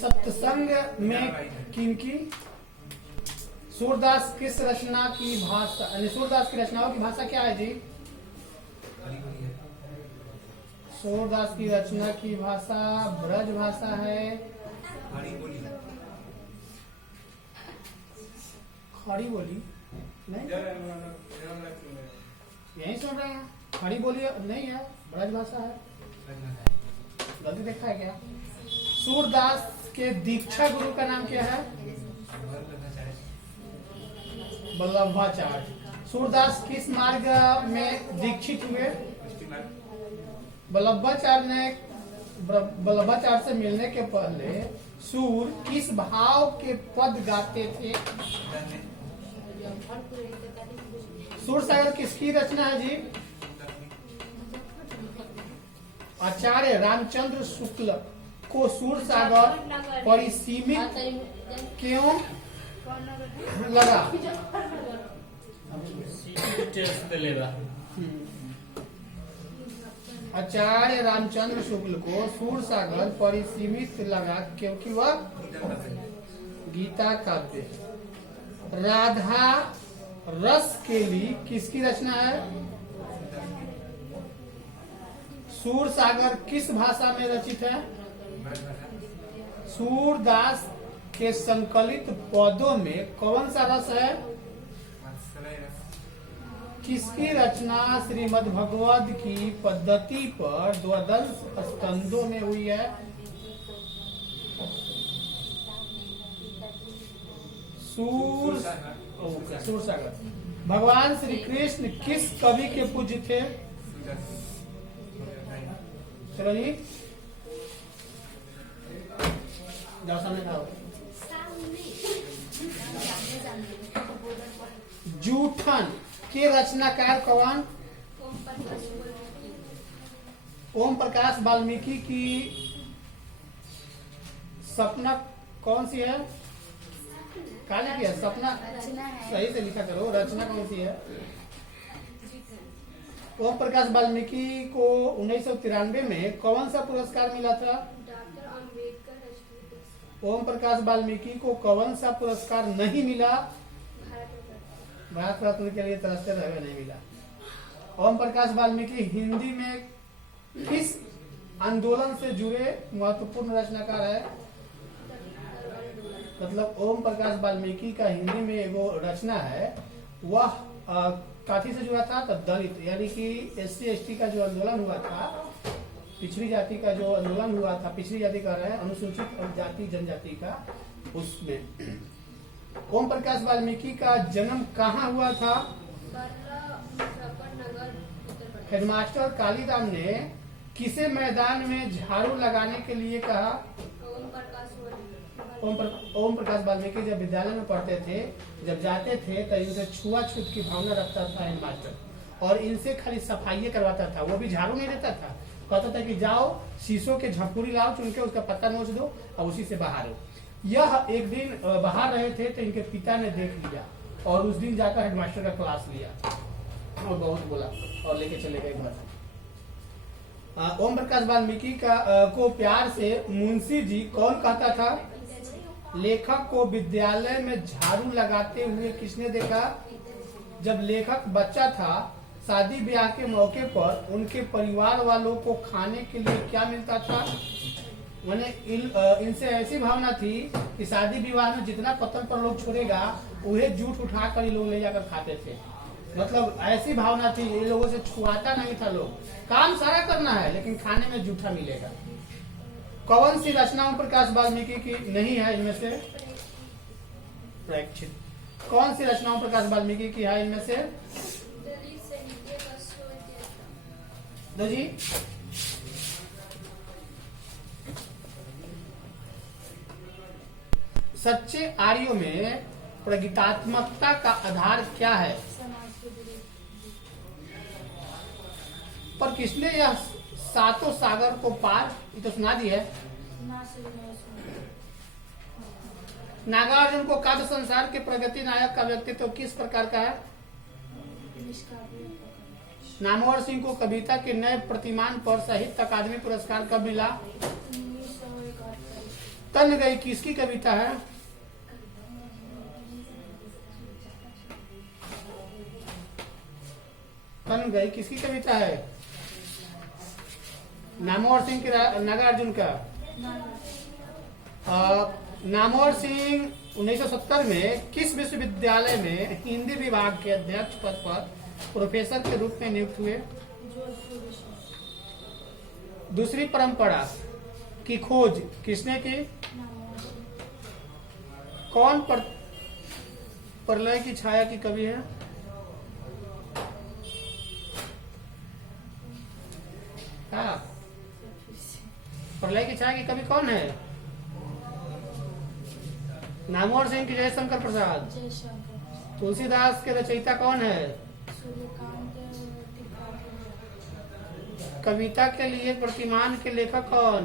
सत्संग में किनकी? सूरदास किस रचना की भाषा, सूरदास की रचनाओं की भाषा क्या है जी? सूरदास की रचना की भाषा ब्रज भाषा है। खड़ी बोली नहीं, यही सुन रहे हैं। खड़ी बोली नहीं है, ब्रज भाषा है। गलती देखा है क्या? सूरदास के दीक्षा गुरु का नाम क्या है? वल्लभाचार्य। सूरदास किस मार्ग में दीक्षित हुए? वल्लभाचार्य से मिलने के पहले सूर किस भाव के पद गाते थे? सूर सागर किसकी रचना है जी? आचार्य रामचंद्र शुक्ल को सूर सागर परिसीमित क्यों लगा? आचार्य रामचंद्र शुक्ल को सूर सागर परिसीमित लगा क्योंकि वह गीता काव्य। राधा रस के लिए किसकी रचना है? सूर सागर किस भाषा में रचित है? सूरदास के संकलित पदों में कौन सा रस है? किसकी रचना श्रीमद् भगवद की पद्धति पर द्वादश स्कंदों में हुई है? सूर सागर। भगवान श्री कृष्ण किस कवि के पूज्य थे? चलो जी जाओ सामने खाओ। जूठन के रचनाकार कौन? ओम प्रकाश वाल्मीकि की सपना कौन सी है? काले की है सपना, सही से लिखा करो। रचना कौन सी है? ओम प्रकाश वाल्मीकि को 1993 में कौन सा पुरस्कार मिला था? ओम प्रकाश वाल्मीकि को कौन सा पुरस्कार नहीं मिला? भारत रत्न के लिए तरसते रहे नहीं मिला। ओम प्रकाश वाल्मीकि हिंदी में किस आंदोलन से जुड़े महत्वपूर्ण रचनाकार है? मतलब ओम प्रकाश वाल्मीकि का हिंदी में एगो रचना है, वह काफी से जुड़ा था। तो दलित यानी कि SC/ST का जो आंदोलन हुआ था, पिछड़ी जाति का जो आंदोलन हुआ था, पिछड़ी जाति का है अनुसूचित जाति जनजाति का, उसमें ओम प्रकाश वाल्मीकि का जन्म कहाँ हुआ था? हेडमास्टर कालीराम ने किसे मैदान में झाड़ू लगाने के लिए कहा? ओम प्रकाश वाल्मीकि जब विद्यालय में पढ़ते थे, जब जाते थे तो इनसे छुआछूत की भावना रखता था हेडमास्टर, और इनसे खाली सफाई करवाता था, वो भी झाड़ू नहीं देता था। कहता था कि जाओ शीशों के झपुरी लाओ, चुन के उसका पत्ता नोच दो और उसी से बाहर हो। यह एक दिन बाहर रहे थे तो इनके पिता ने देख लिया और उस दिन जाकर हेडमास्टर का क्लास लिया और बहुत बोला और लेके चले गए घर। ओम प्रकाश वाल्मीकि को प्यार से मुंशी जी कौन कहता था? लेखक को विद्यालय में झाड़ू लगाते हुए किसने देखा? जब लेखक बच्चा था, शादी ब्याह के मौके पर उनके परिवार वालों को खाने के लिए क्या मिलता था? मैंने इनसे ऐसी भावना थी कि शादी विवाह में जितना पत्थर पर लोग छोड़ेगा उन्हें जूठ उठा कर लोग ले जाकर खाते थे। मतलब ऐसी भावना थी, ये लोगों से छुआता नहीं था। लोग काम सारा करना है लेकिन खाने में जूठा मिलेगा। कौन सी रचना ओम प्रकाश वाल्मीकि की नहीं है इनमें से? प्रेक्षित। कौन सी रचना ओम प्रकाश वाल्मीकि की है इनमें से? दो जी सच्चे आर्यों में प्रगीतात्मकता का आधार क्या है? पर किसने यह सातों सागर को पार तो सुना दी है? नागार्जुन को काव्य संसार के प्रगति नायक का व्यक्तित्व किस प्रकार का है? नामवर सिंह को कविता के नए प्रतिमान पर साहित्य अकादमी पुरस्कार कब मिला? 1971। तन गई किसकी कविता है? तन गई किसकी कविता है? नामवर सिंह के नागार्जुन का। नामवर सिंह 1970 में किस विश्वविद्यालय में हिंदी विभाग के अध्यक्ष पद पर प्रोफेसर के रूप में नियुक्त हुए? दूसरी परंपरा की खोज किसने की? कौन प्रलय की छाया की कवि है? हाँ, प्रलय की छाया की कवि कौन है? नामवर सिंह की जयशंकर प्रसाद। जयशंकर। तुलसीदास के रचयिता कौन है? सूर्यकांत त्रिपाठी। कविता के लिए प्रतिमान के लेखक कौन?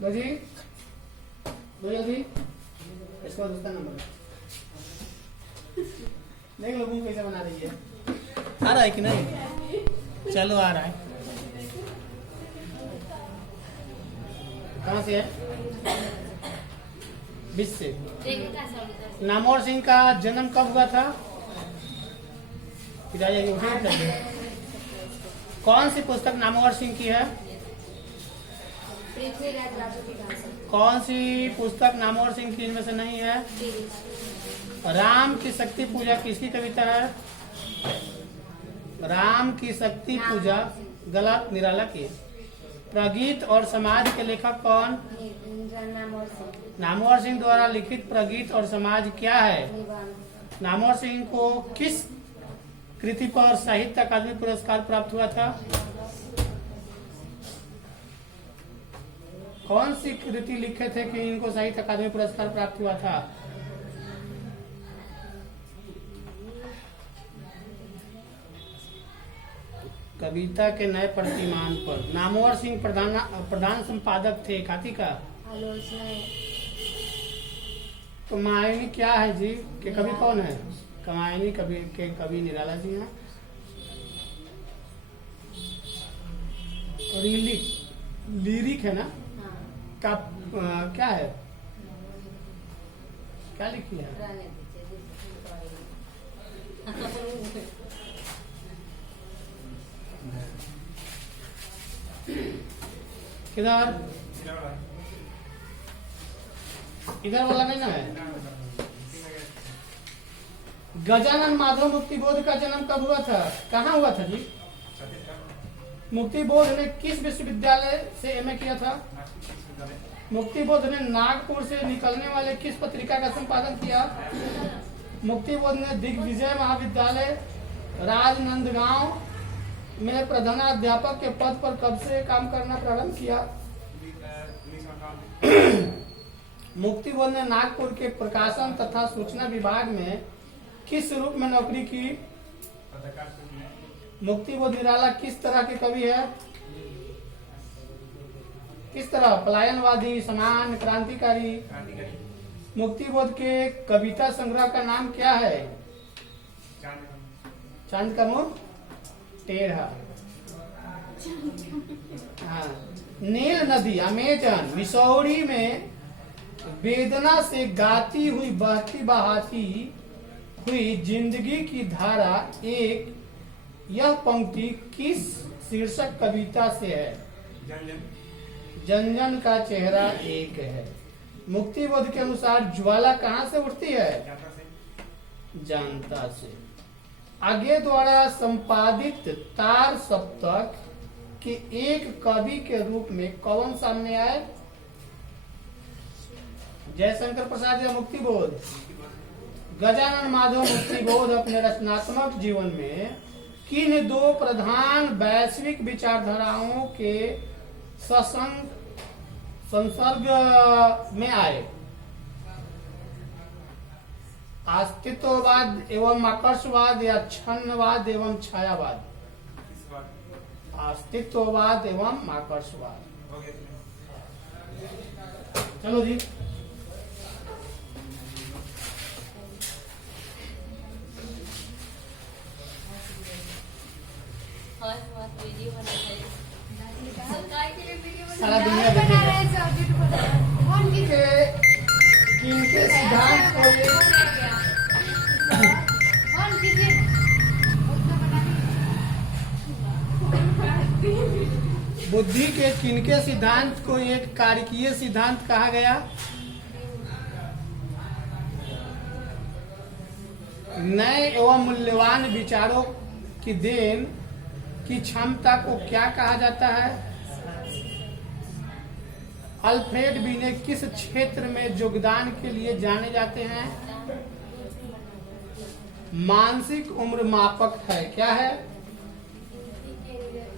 दो जी, दो जल्दी। इसका दूसरा नंबर देख लो मुंह कैसे बना रही है। आ रहा है कि नहीं? चलो आ रहा है। कहाँ से है? 20 से। नामवर सिंह का जन्म कब हुआ था? कौन सी पुस्तक नामवर सिंह की है? पृथ्वीराज राजू की भाषा। कौन सी पुस्तक नामवर सिंह की इनमें से नहीं है? राम की शक्ति पूजा किसकी कविता है? राम की शक्ति पूजा गलत, निराला की। प्रगीत और समाज के लेखक कौन? नामवर सिंह द्वारा लिखित प्रगीत और समाज क्या है? नामवर सिंह को किस कृति पर साहित्य अकादमी पुरस्कार प्राप्त हुआ था? कौन सी कृति लिखे थे कि इनको साहित्य अकादमी पुरस्कार प्राप्त हुआ था? कविता के नए प्रतिमान पर नामवर सिंह प्रधान संपादक थे। खाती का कमायनी क्या है जी? के कवि कौन है? कमायनी कवि के कवि निराला जी हैं। लिरिक है ना? का क्या है? क्या लिखी है? किधर? इधर वाला नहीं ना है? गजानन माधव मुक्तिबोध का जन्म कब हुआ था? कहाँ हुआ था जी? मुक्तिबोध ने किस विश्वविद्यालय से एमए किया था? मुक्तिबोध ने नागपुर से निकलने वाले किस पत्रिका का संपादन किया? मुक्तिबोध ने दिग्विजय महाविद्यालय राजनंदगांव में प्रधानाध्यापक के पद पर कब से काम करना प्रारंभ किया? मुक्तिबोध ने नागपुर के प्रकाशन तथा सूचना विभाग में किस रूप में नौकरी की? मुक्तिबोध निराला किस तरह के कवि है? किस तरह? पलायनवादी, समान, क्रांतिकारी। मुक्तिबोध के कविता संग्रह का नाम क्या है? चांद का मुंह टेढ़ा। हाँ। नील नदी अमेजन मिसौरी में वेदना से गाती हुई बहती बहाती हुई जिंदगी की धारा एक, यह पंक्ति किस शीर्षक कविता से है? जन का चेहरा एक है। मुक्तिबोध के अनुसार ज्वाला कहाँ से उठती है? जनता से। आगे द्वारा संपादित तार सप्तक के एक कवि के रूप में कौन सामने आए? जयशंकर प्रसाद या मुक्तिबोध? गजानन माधव मुक्तिबोध अपने रचनात्मक जीवन में किन दो प्रधान वैश्विक विचारधाराओं के संसर्ग में आए? अस्तित्ववाद एवं आकर्षवाद या छन्नवाद एवं छायावाद? अस्तित्ववाद एवं आकर्षवाद। चलो जी। सारा दुनिया देखेगा किनके सिद्धांत को बुद्धि के किनके सिद्धांत को एक कारकीय सिद्धांत कहा गया? नए एवं मूल्यवान विचारों की देन की क्षमता को क्या कहा जाता है? अल्फ्रेड बीने किस क्षेत्र में योगदान के लिए जाने जाते हैं? मानसिक उम्र मापक है, क्या है?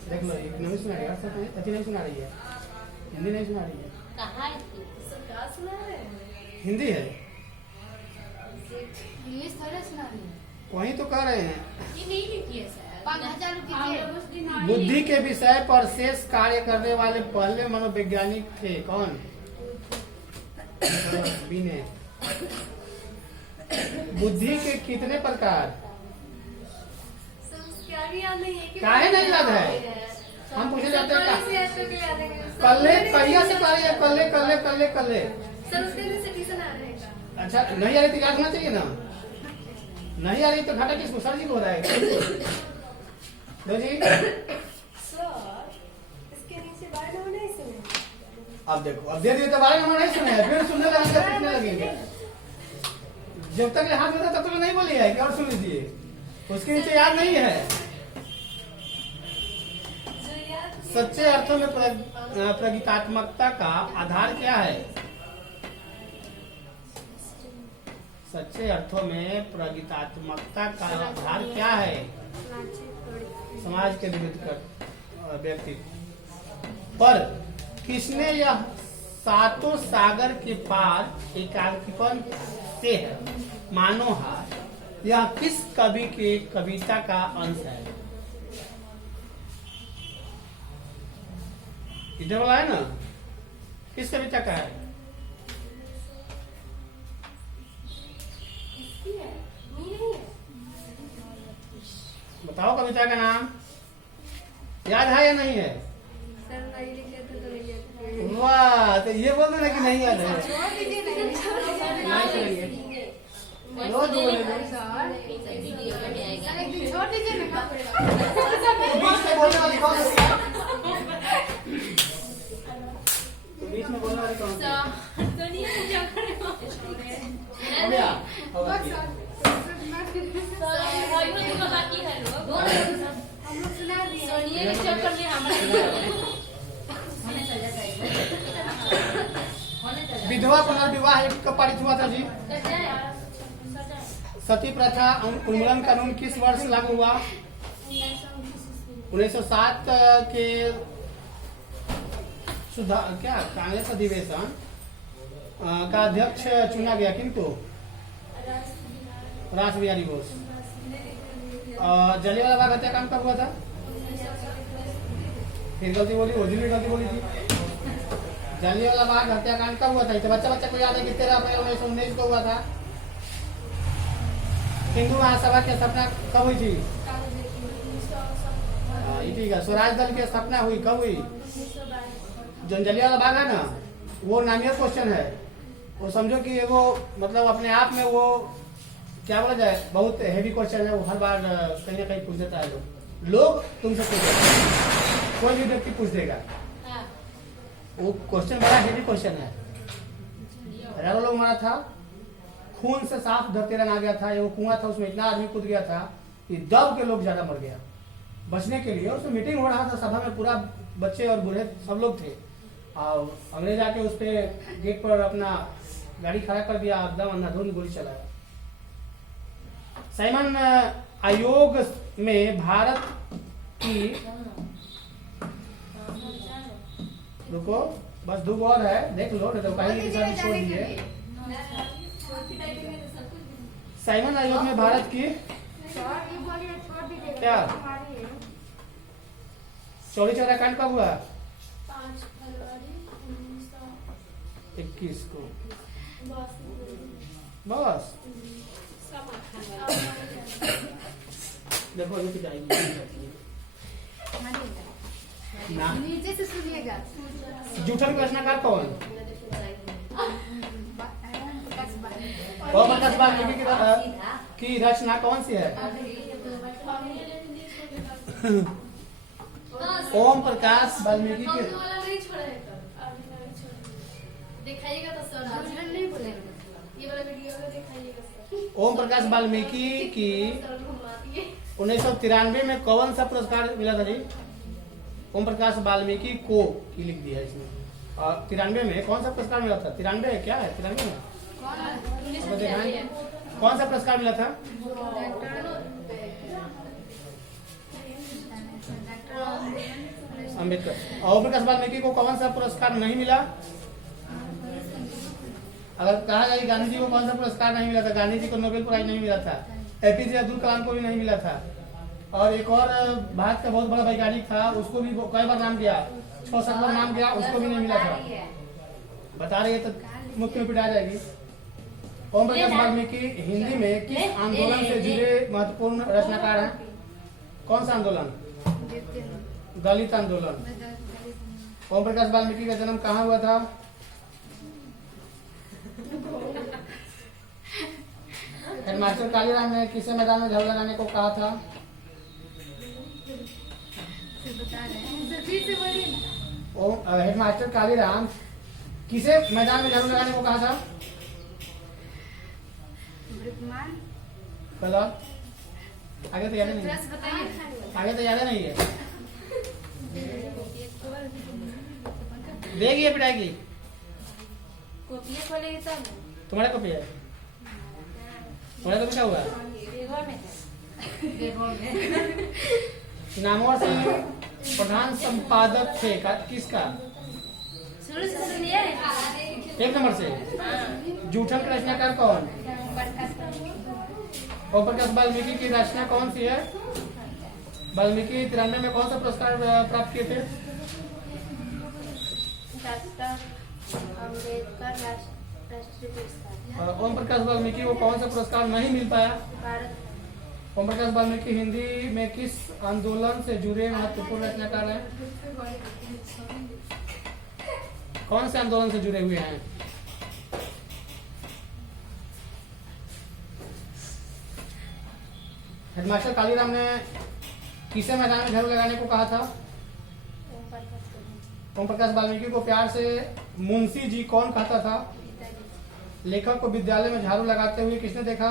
देख लो, एक नहीं सुना रही है, अति नहीं सुना रही है, हिंदी नहीं सुना रही है, कहाँ सुना है? हिंदी है, इंग्लिश थोड़ा सुना रही है। वही तो कह रहे हैं। ये नहीं लिखी है सर। 5000 रुपये बुद्धि के विषय पर शेष कार्य करने वाले पहले मनोवैज्ञानिक थे, कौन? बीने। बुद्धि के कितने प्रकार? काहे नहीं याद है? हम पूछे जाते हैं कल्ले कहिया से पा रही है, कल्ले कल्ले कल्ले कल्ले। अच्छा नहीं आ रही तो याद होना चाहिए ना, नहीं आ रही तो घाटा किसको? सर जी को हो रहा है। लो जी अब देखो, अब दे दिए तो बारे में नहीं सुने हैं, फिर सुनने लगेंगे, पूछने लगेंगे। जब तक हाथ में था तब तक नहीं बोली है कि और सुन लीजिए, उसके नीचे याद नहीं है। सच्चे अर्थों में प्रगीतात्मकता का आधार क्या है? सच्चे अर्थों में प्रगीतात्मकता का आधार क्या है? समाज के विरुद्ध कर व्यक्ति पर किसने यह सातों सागर के पार एकांकीपन से है मानो हार, यह किस कवि के कविता का अंश है? इधर वाला है ना, किस कविता का है? बताओ कविता का नाम, याद है या नहीं है? वाह, तो ये बोल देना कि नहीं याद है। नहीं करेंगे, रोज बोले बीच में बोलने वाली कौन है? बीच में बोलने वाली कौन है? हो गया, हो गया। विधवा पुनर्विवाह एक कब पारित हुआ था जी? सती प्रथा उन्मूलन कानून किस वर्ष लागू हुआ? 1907 के सुधार क्या कांग्रेस अधिवेशन का अध्यक्ष चुना गया, किनको? रास बिहारी बोस। जलियांवाला बाग हत्याकांड कब हुआ था? फिर गलती बोली, ओरिजिनल गलती बोली थी। जलियांवाला बाग हत्याकांड कब हुआ था? तो बच्चा को याद है कि 13 अप्रैल 1919 को हुआ था। हिंदू महासभा की स्थापना कब हुई थी? ठीक है। स्वराज दल की स्थापना हुई कब हुई? जो जलियांवाला बाग है ना, वो नामियल क्वेश्चन है, वो समझो कि वो मतलब अपने आप में वो क्या बोला जाए, बहुत हेवी क्वेश्चन है। वो हर बार कहीं ना कहीं पूछ देता है लोग तुमसे पूछ, कोई भी व्यक्ति पूछ देगा। वो क्वेश्चन बड़ा हेवी क्वेश्चन है। हजारों लोग मरा था, खून से साफ धरती रंग आ गया था। वो कुआं था, उसमें इतना आदमी कूद गया था कि दब के लोग ज्यादा मर गया। बचने के लिए उसमें मीटिंग हो रहा था, सभा में पूरा बच्चे और बूढ़े सब लोग थे। और अंग्रेज आके उस पे गेट पर अपना गाड़ी खड़ा कर दिया, एकदम अंधाधुंध गोली चलाया। साइमन आयोग में भारत की, रुको बस 2 और है, देख लो, नहीं तो कहीं की शादी छोड़ दिए। साइमन आयोग में भारत की क्या चौरी चौरा कांड कब हुआ? 5 फरवरी 1921 को। बस देखो ये तो जाएगी। ना। नीचे से सुनिएगा। जूठन के रचनाकार कौन? ओम प्रकाश वाल्मीकि की रचना कौन सी है? ओम प्रकाश वाल्मीकि की दिखाइएगा तो सर नहीं बोलेंगे। ये वाला वीडियो में दिखाइएगा सर। ओम प्रकाश वाल्मीकि की 1993 में कौन सा पुरस्कार मिला था जी? ओम प्रकाश वाल्मीकि को की लिख दिया इसमें। और 93 में कौन सा पुरस्कार मिला था? 93 क्या है? 93 में कौन सा पुरस्कार मिला था? अम्बेडकर। ओम प्रकाश वाल्मीकि को कौन सा पुरस्कार नहीं मिला? अगर कहा जाए गांधी जी को कौन सा पुरस्कार नहीं मिला था? गांधी जी को नोबेल प्राइज नहीं मिला था। एपीजे अब्दुल कलाम को भी नहीं मिला था। और एक और भारत का बहुत बड़ा वैज्ञानिक था, उसको भी कई बार नाम दिया, 6-7 बार नाम दिया, उसको भी नहीं मिला था। बता रही है तो मुख्य में पिटा जाएगी। ओम प्रकाश वाल्मीकि हिंदी में किस आंदोलन से जुड़े महत्वपूर्ण रचनाकार हैं? कौन सा आंदोलन? दलित आंदोलन। ओम प्रकाश वाल्मीकि का जन्म कहाँ हुआ था? हेडमास्टर कालीराम ने किसे मैदान में झाड़ू लगाने को कहा था? हेडमास्टर कालीराम किसे मैदान में झाड़ू लगाने को कहा था? पहला आगे तो याद नहीं है। आगे तो याद नहीं है। देगी या पिटाएगी? तुम्हारा कॉपी है? तुम्हारा कॉपी क्या हुआ? नामवर से प्रधान संपादक थे किसका? शुरू से सुनिए। 1 नंबर से जूठन का रचनाकार कौन? ओम प्रकाश वाल्मीकि की रचना कौन सी है? वाल्मीकि 93 में कौन सा पुरस्कार प्राप्त किए थे? ओम प्रकाश वाल्मीकि को कौन सा पुरस्कार नहीं मिल पाया? ओम प्रकाश वाल्मीकि हिंदी में किस आंदोलन से जुड़े महत्वपूर्ण रचनाकार हैं? कौन से आंदोलन से जुड़े हुए हैं? हेडमास्टर कालीराम ने किसे मैदान में झाड़ू लगाने को कहा था? ओम प्रकाश वाल्मीकि को प्यार से मुंशी जी कौन कहता था? लेखक को विद्यालय में झाड़ू लगाते हुए किसने देखा?